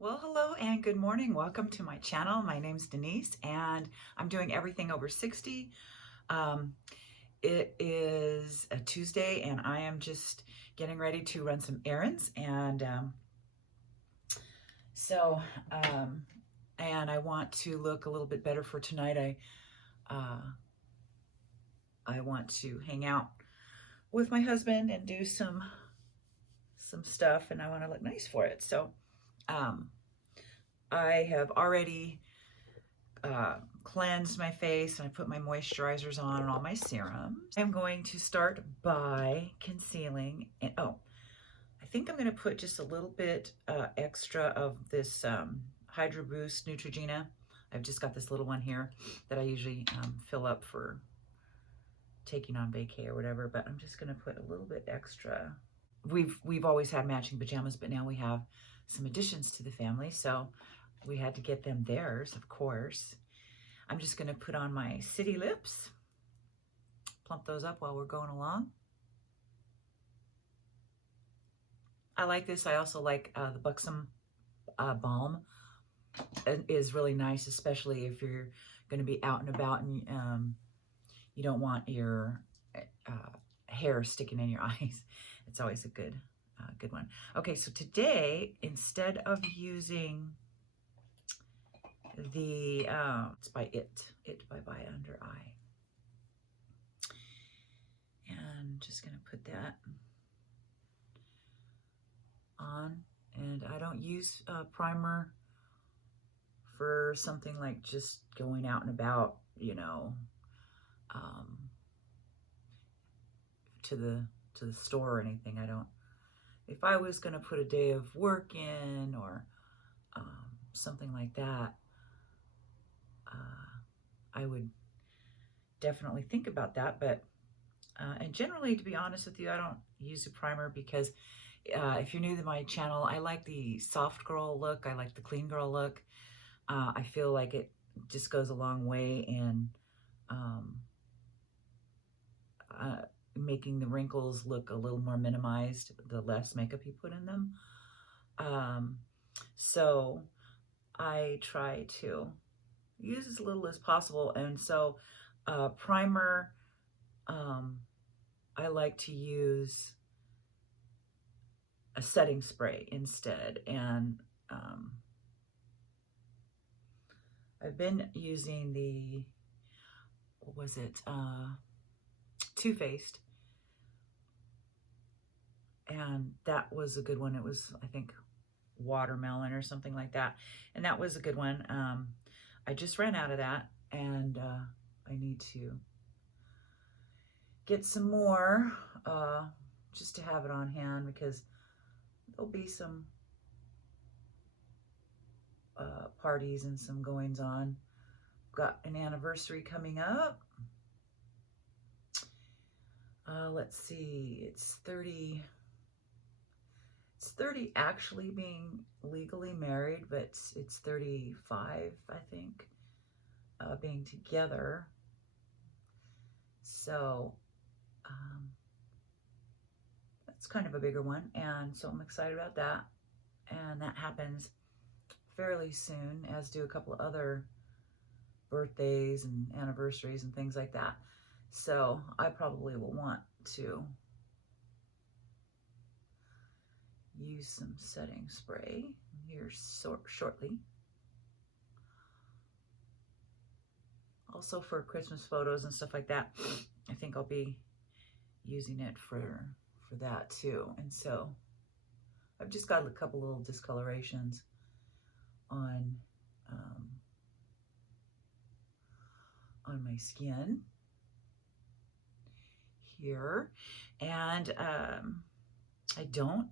Well, hello and good morning. Welcome to my channel. My name's Denise and I'm doing everything over 60. Um, it is a Tuesday and I am just getting ready to run some errands so and I want to look a little bit better for tonight. I want to hang out with my husband and do some stuff, and I want to look nice for it. So um, I have already cleansed my face and I put my moisturizers on and all my serums. I'm going to start by concealing. And oh, I think I'm going to put just a little bit extra of this Hydro Boost Neutrogena. I've just got this little one here that I usually fill up for taking on vacay or whatever, but I'm just going to put a little bit extra. We've always had matching pajamas, but now we have some additions to the family, so we had to get them theirs, of course. I'm just going to put on my City Lips, plump those up while we're going along. I like this. I also like the Buxom Balm. It is really nice, especially if you're going to be out and about and you don't want your hair sticking in your eyes. It's always a good one. Okay, so today, instead of using the it's by It by Under Eye, and just gonna put that on. And I don't use primer for something like just going out and about, you know, to the store or anything. I don't. If I was gonna put a day of work in or something like that, I would definitely think about that. But and generally, to be honest with you, I don't use a primer because if you're new to my channel, I like the soft girl look. I like the clean girl look. I feel like it just goes a long way in making the wrinkles look a little more minimized, the less makeup you put in them. So I try to use as little as possible. And so primer, I like to use a setting spray instead. And I've been using the, what was it, Too Faced, and that was a good one. It was, I think, watermelon or something like that, and that was a good one. I just ran out of that, and I need to get some more just to have it on hand, because there'll be some parties and some goings on. Got an anniversary coming up. Let's see, it's 30 actually being legally married, but it's 35, I think, being together. So that's kind of a bigger one, and so I'm excited about that. And that happens fairly soon, as do a couple of other birthdays and anniversaries and things like that. So I probably will want to use some setting spray here shortly. Also for Christmas photos and stuff like that, I think I'll be using it for that too. And so I've just got a couple little discolorations on my skin here, and I don't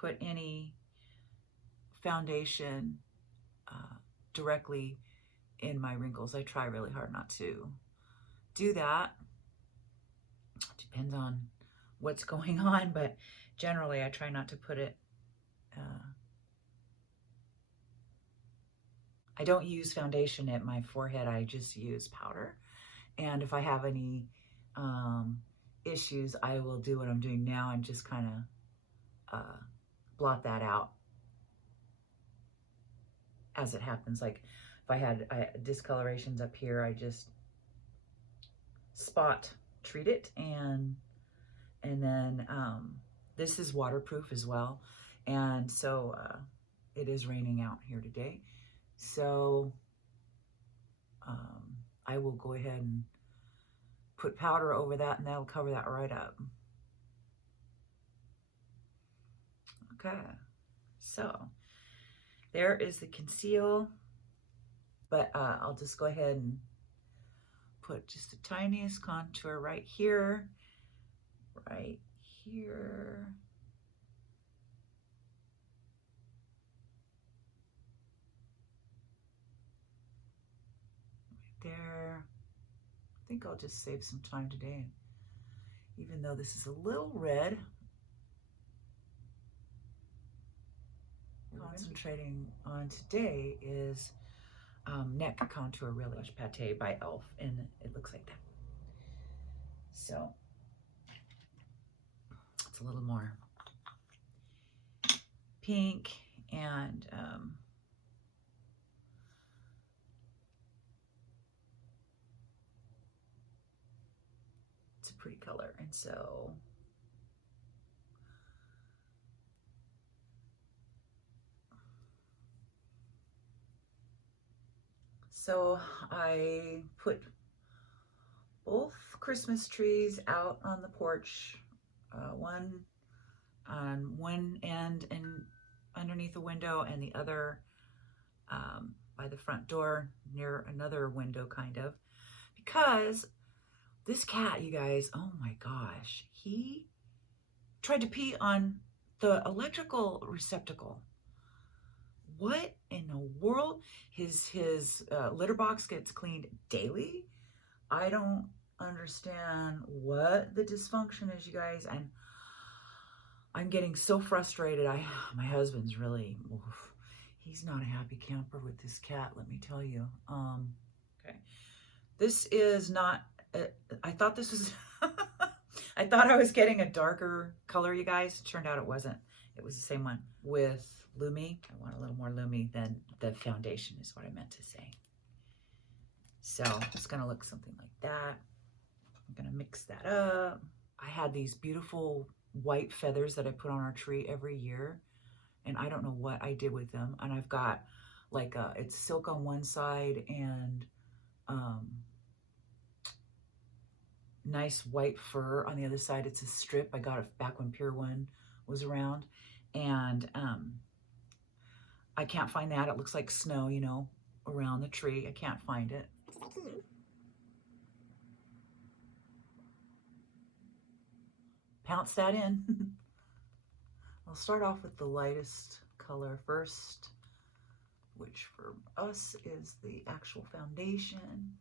put any foundation directly in my wrinkles. I try really hard not to do that. Depends on what's going on, but generally I try not to put it. I don't use foundation at my forehead. I just use powder. And if I have any issues, I will do what I'm doing now and just kind of blot that out as it happens. Like if I had discolorations up here, I just spot treat it, and then this is waterproof as well. And so it is raining out here today, so I will go ahead and put powder over that, and that'll cover that right up. Okay, so there is the conceal, but I'll just go ahead and put just the tiniest contour right here, right here. Right there. I think I'll just save some time today, even though this is a little red. Concentrating on today is neck contour, really, Pate by e.l.f., and it looks like that. So it's a little more pink, and it's a pretty color. And so I put both Christmas trees out on the porch, one on one end and underneath the window, and the other by the front door near another window, kind of, because this cat, you guys, oh my gosh, he tried to pee on the electrical receptacle. What in the world? His litter box gets cleaned daily. I don't understand what the dysfunction is, you guys, and I'm getting so frustrated. My husband's really, oof, he's not a happy camper with this cat, let me tell you. Okay, this is not. I thought this was. I thought I was getting a darker color, you guys. Turned out it wasn't. It was the same one with Lumi. I want a little more Lumi than the foundation, is what I meant to say. So it's gonna look something like that. I'm gonna mix that up. I had these beautiful white feathers that I put on our tree every year, and I don't know what I did with them. And I've got like it's silk on one side and nice white fur on the other side. It's a strip. I got it back when Pier 1 was around, and I can't find that. It looks like snow, you know, around the tree. I can't find it. Pounce that in. I'll start off with the lightest color first, which for us is the actual foundation.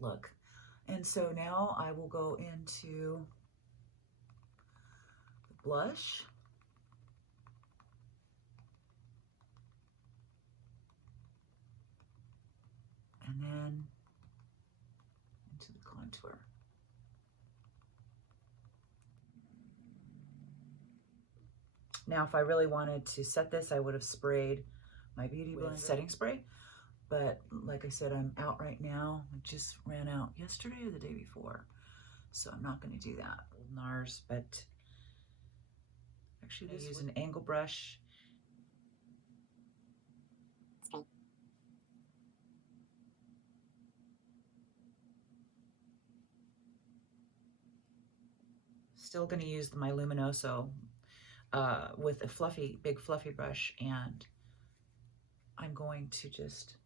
Look. And so now I will go into the blush. And then into the contour. Now, if I really wanted to set this, I would have sprayed my Beauty Blend setting spray. But like I said, I'm out right now. I just ran out yesterday or the day before, so I'm not going to do that. NARS, but actually I use an angle brush. Still going to use my Luminoso with a big fluffy brush, and I'm going to just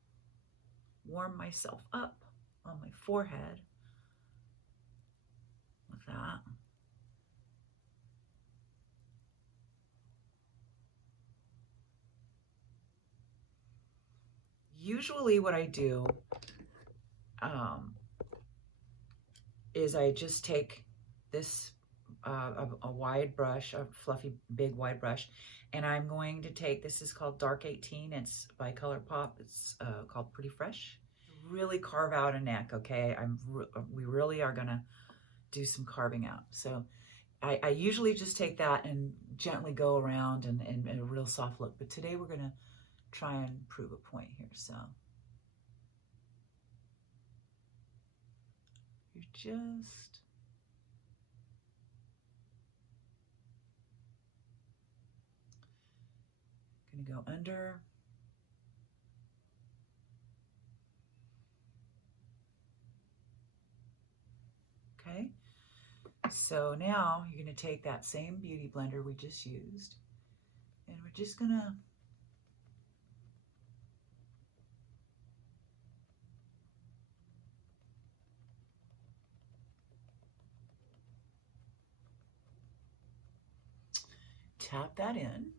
warm myself up on my forehead with that. Usually what I do is I just take this a wide brush, a fluffy big wide brush, and I'm going to take, this is called Dark 18, it's by ColourPop, it's called Pretty Fresh. really carve out a neck, okay? We really are gonna do some carving out. So I usually just take that and gently go around and a real soft look, but today we're gonna try and prove a point here. So you're just gonna go under. Okay, so now you're going to take that same beauty blender we just used, and we're just going to tap that in.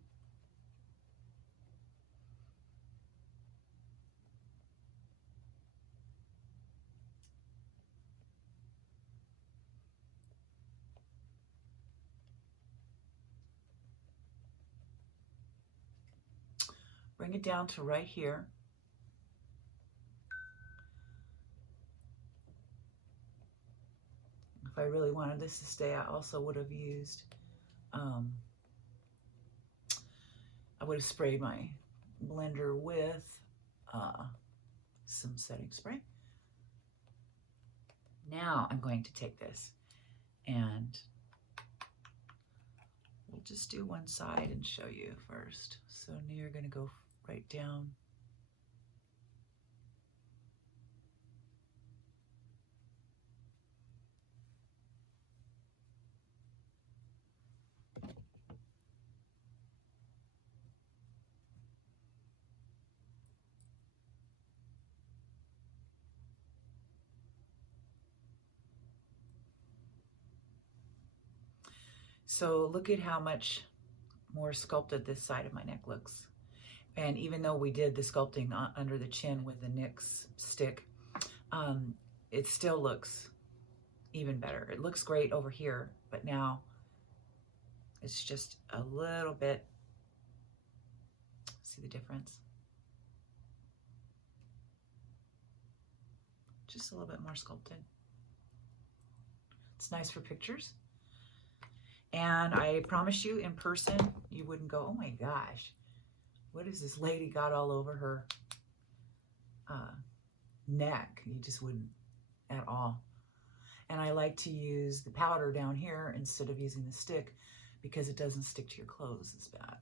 Bring it down to right here. If I really wanted this to stay, I also would have used, I would have sprayed my blender with some setting spray. Now I'm going to take this and we'll just do one side and show you first. So now you're going to go right down. So look at how much more sculpted this side of my neck looks. And even though we did the sculpting under the chin with the NYX stick, it still looks even better. It looks great over here, but now it's just a little bit, see the difference? Just a little bit more sculpted. It's nice for pictures. And I promise you, in person, you wouldn't go, oh my gosh, what has this lady got all over her neck? You just wouldn't at all. And I like to use the powder down here instead of using the stick because it doesn't stick to your clothes as bad.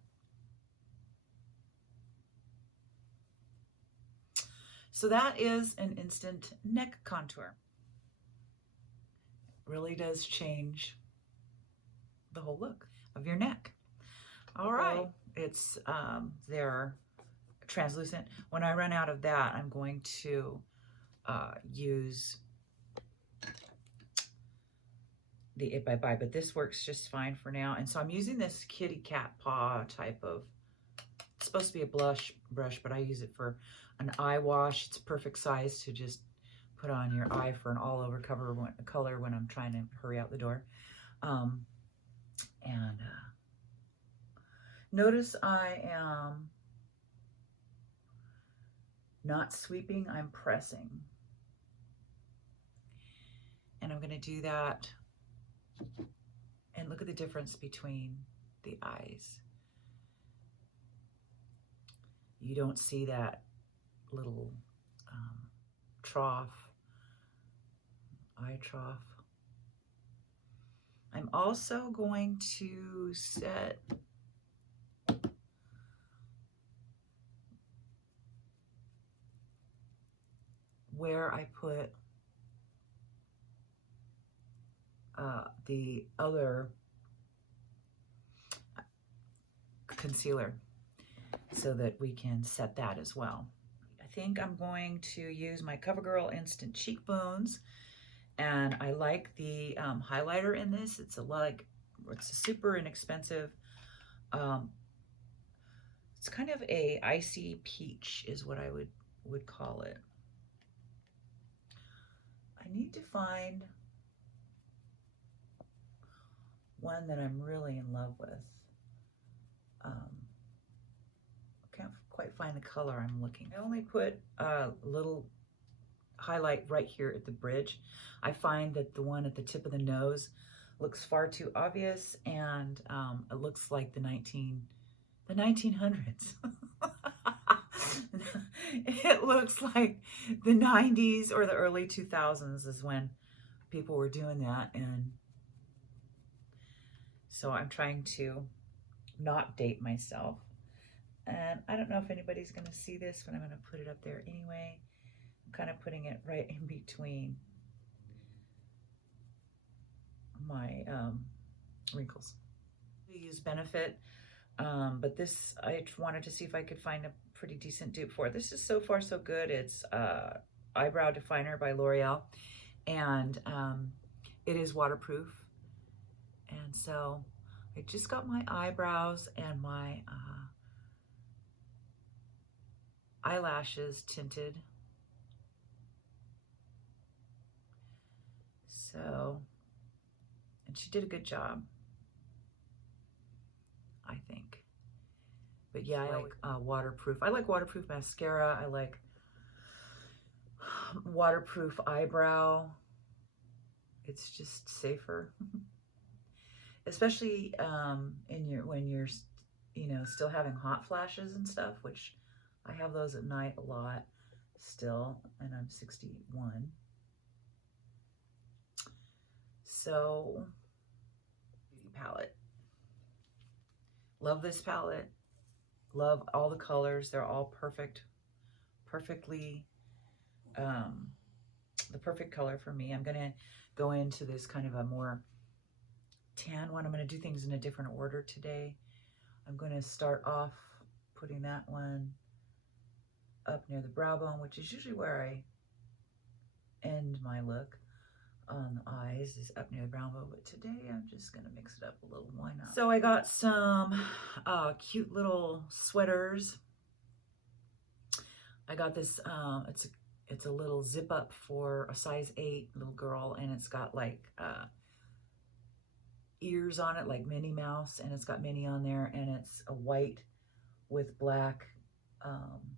So that is an instant neck contour. It really does change the whole look of your neck. All right, it's they're translucent. When I run out of that, I'm going to use the It Bye Bye, but this works just fine for now. And so I'm using this kitty cat paw type of, it's supposed to be a blush brush, but I use it for an eye wash. It's perfect size to just put on your eye for an all over color when I'm trying to hurry out the door. Notice I am not sweeping, I'm pressing. And I'm going to do that. And look at the difference between the eyes. You don't see that little trough, eye trough. I'm also going to set where I put the other concealer so that we can set that as well. I think I'm going to use my CoverGirl Instant Cheekbones, and I like the highlighter in this. It's a super inexpensive. It's kind of a icy peach is what I would call it. I need to find one that I'm really in love with. Can't quite find the color I'm looking. I only put a little highlight right here at the bridge. I find that the one at the tip of the nose looks far too obvious, and it looks like the 1900s. It looks like the 90s or the early 2000s is when people were doing that, and so I'm trying to not date myself. And I don't know if anybody's going to see this, but I'm going to put it up there anyway. I'm kind of putting it right in between my wrinkles. We use Benefit, but this, I wanted to see if I could find a pretty decent dupe for. This is so far so good. It's Eyebrow Definer by L'Oreal, and it is waterproof. And so I just got my eyebrows and my eyelashes tinted. So, and she did a good job, I think. But yeah, I like waterproof. I like waterproof mascara. I like waterproof eyebrow. It's just safer, especially when you're still having hot flashes and stuff, which I have those at night a lot still, and I'm 61. So, beauty palette. Love this palette. Love all the colors. They're all perfectly, the perfect color for me. I'm going to go into this kind of a more tan one. I'm going to do things in a different order today. I'm going to start off putting that one up near the brow bone, which is usually where I end my look. On the eyes is up near the brow bone, but today I'm just going to mix it up a little. Why not? So I got some cute little sweaters. I got this, it's a little zip up for a size 8 little girl, and it's got like ears on it, like Minnie Mouse, and it's got Minnie on there, and it's a white with black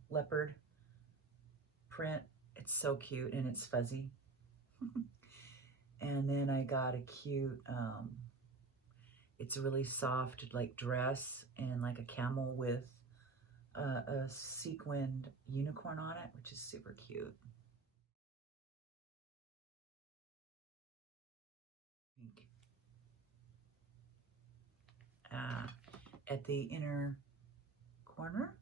leopard print. It's so cute, and it's fuzzy. And then I got a cute, it's a really soft like dress and like a camel with a sequined unicorn on it, which is super cute. At the inner corner.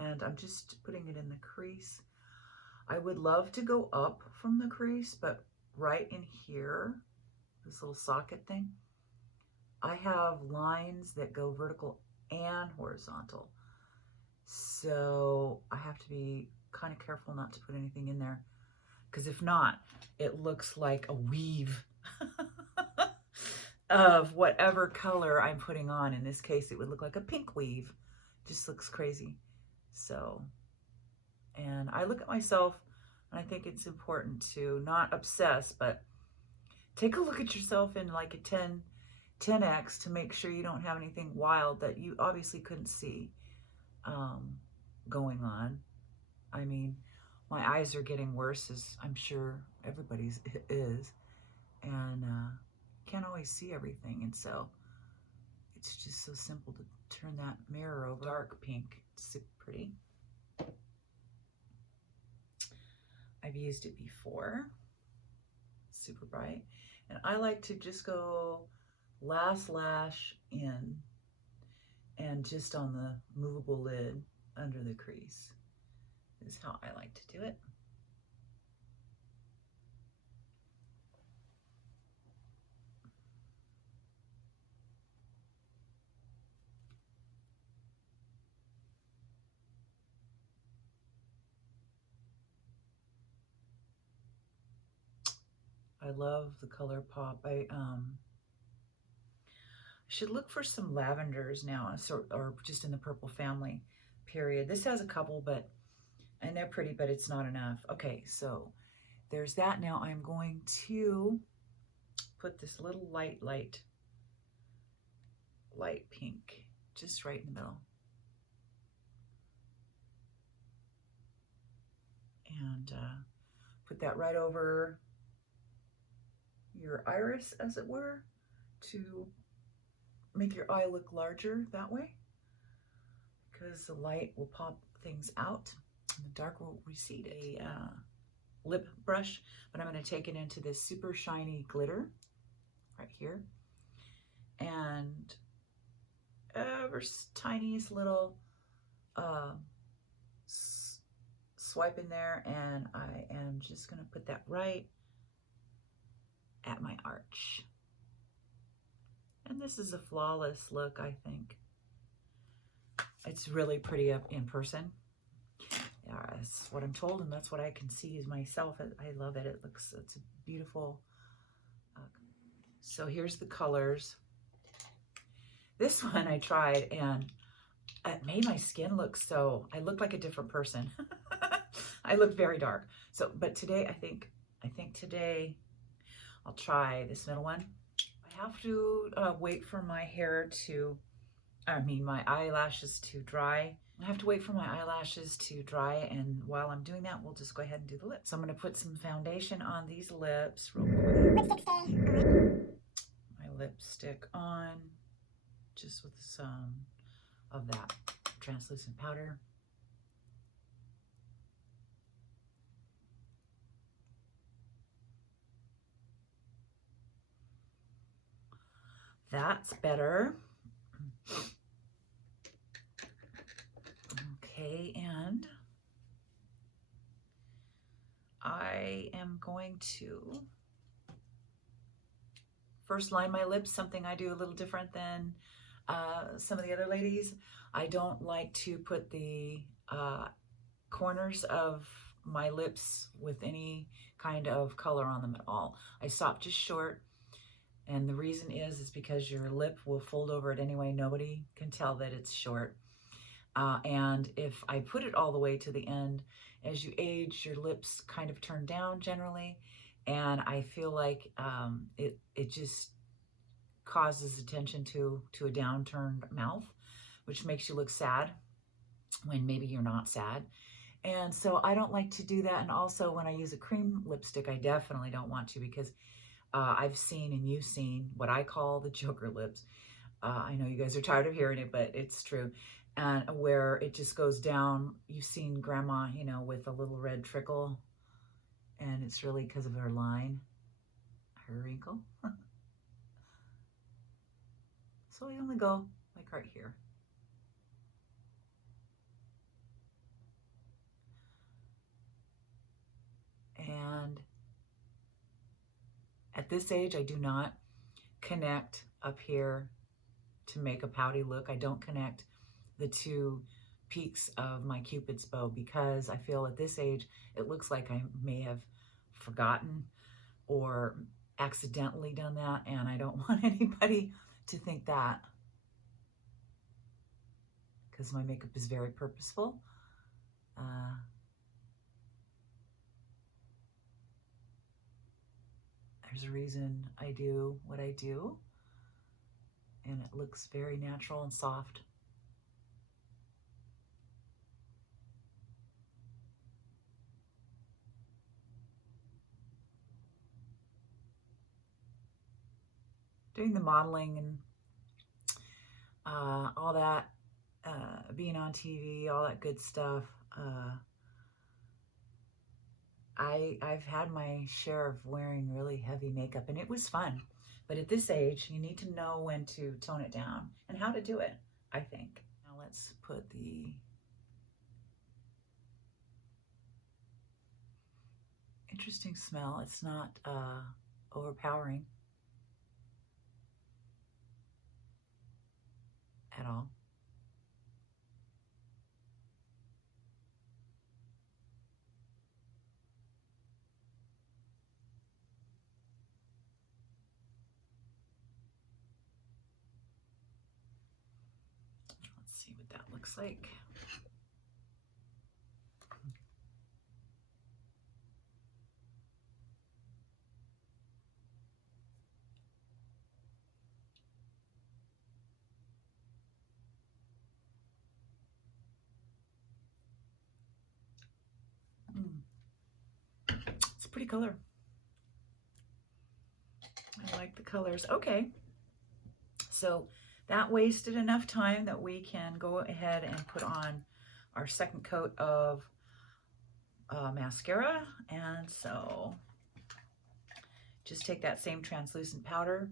And I'm just putting it in the crease. I would love to go up from the crease, but right in here, this little socket thing, I have lines that go vertical and horizontal. So I have to be kind of careful not to put anything in there, because if not, it looks like a weave of whatever color I'm putting on. In this case, it would look like a pink weave. Just looks crazy. So, and I look at myself, and I think it's important to not obsess, but take a look at yourself in like a 10x to make sure you don't have anything wild that you obviously couldn't see going on. I mean, my eyes are getting worse, as I'm sure everybody's is, and can't always see everything, and so it's just so simple to turn that mirror over. Dark pink, it's super pretty. I've used it before, super bright, and I like to just go last lash in and just on the movable lid under the crease is how I like to do it. I love the color pop. I should look for some lavenders now, or just in the purple family, period. This has a couple, and they're pretty, but it's not enough. Okay, so there's that. Now I'm going to put this little light pink just right in the middle. And put that right over your iris, as it were, to make your eye look larger that way, because the light will pop things out and the dark will recede it. A lip brush, but I'm going to take it into this super shiny glitter right here, and ever tiniest little swipe in there, and I am just going to put that right at my arch. And this is a flawless look, I think. It's really pretty up in person. Yeah, that's what I'm told, and that's what I can see as myself. I love it. It's a beautiful. So here's the colors. This one I tried, and it made my skin look I looked like a different person. I looked very dark. So, but today I think today I'll try this middle one. I have to wait for my hair to, my eyelashes to dry. I have to wait for my eyelashes to dry, and while I'm doing that, we'll just go ahead and do the lips. So I'm going to put some foundation on these lips real quick. My lipstick on, just with some of that translucent powder. That's better. Okay, and I am going to first line my lips, something I do a little different than some of the other ladies. I don't like to put the corners of my lips with any kind of color on them at all. I stop just short, and the reason is because your lip will fold over it anyway. Nobody can tell that it's short. And if I put it all the way to the end, as you age, your lips kind of turn down generally, and I feel like it just causes attention to a downturned mouth, which makes you look sad when maybe you're not sad. And so I don't like to do that. And also when I use a cream lipstick, I definitely don't want to, because I've seen, and you've seen, what I call the Joker lips. I know you guys are tired of hearing it, but it's true. And where it just goes down. You've seen grandma, with a little red trickle, and it's really because of her line, her wrinkle. So I only go like right here. And at this age, I do not connect up here to make a pouty look. I don't connect the two peaks of my Cupid's bow, because I feel at this age, it looks like I may have forgotten or accidentally done that, and I don't want anybody to think that, because my makeup is very purposeful. There's a reason I do what I do, and it looks very natural and soft. Doing the modeling and all that, being on TV, all that good stuff, I've had my share of wearing really heavy makeup, and it was fun. But at this age, you need to know when to tone it down and how to do it, I think. Now let's put the interesting smell. It's not overpowering at all. Let's see what that looks like. pretty color. I like the colors. Okay, so that wasted enough time that we can go ahead and put on our second coat of mascara. And so just take that same translucent powder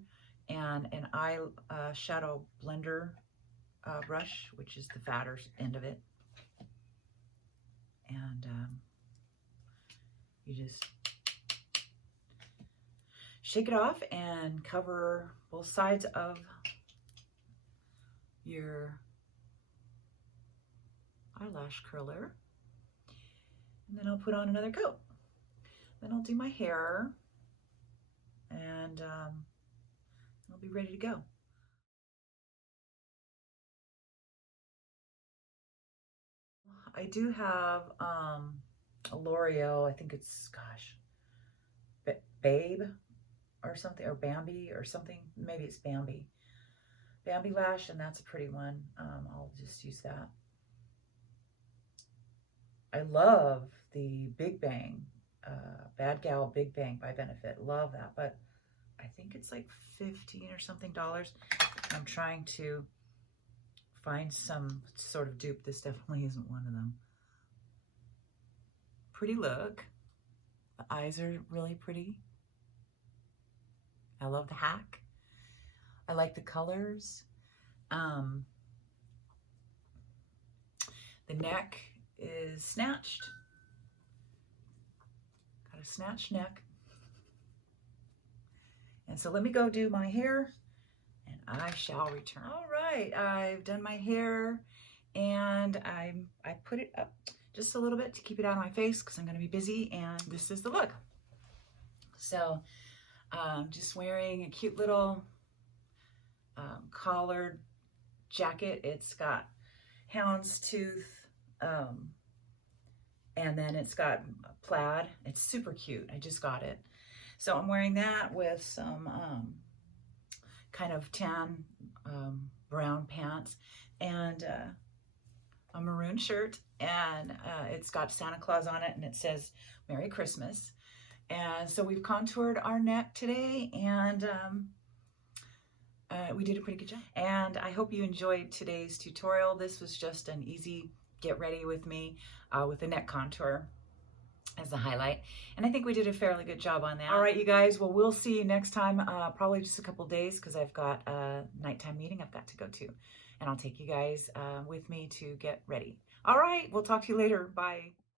and an eye shadow blender brush, which is the fatter end of it. And you just shake it off and cover both sides of your eyelash curler. And then I'll put on another coat. Then I'll do my hair and I'll be ready to go. I do have a L'Oreal, I think it's, gosh, Babe or something, or Bambi or something. Maybe it's Bambi. Bambi lash, and that's a pretty one. I'll just use that. I love the Big Bang, Bad Gal Big Bang by Benefit. Love that, but I think it's like $15 or something. I'm trying to find some sort of dupe. This definitely isn't one of them. Pretty look. The eyes are really pretty. I love the hack. I like the colors. The neck is snatched. Got a snatched neck. And so let me go do my hair and I shall return. All right, I've done my hair and I put it up just a little bit to keep it out of my face because I'm going to be busy, and this is the look. So just wearing a cute little collared jacket. It's got houndstooth and then it's got plaid. It's super cute. I just got it. So I'm wearing that with some kind of tan brown pants and a maroon shirt, and it's got Santa Claus on it and it says Merry Christmas. And so we've contoured our neck today, and we did a pretty good job. And I hope you enjoyed today's tutorial. This was just an easy get ready with me with the neck contour as the highlight. And I think we did a fairly good job on that. All right, you guys, well, we'll see you next time, probably just a couple days because I've got a nighttime meeting I've got to go to. And I'll take you guys with me to get ready. All right, we'll talk to you later. Bye.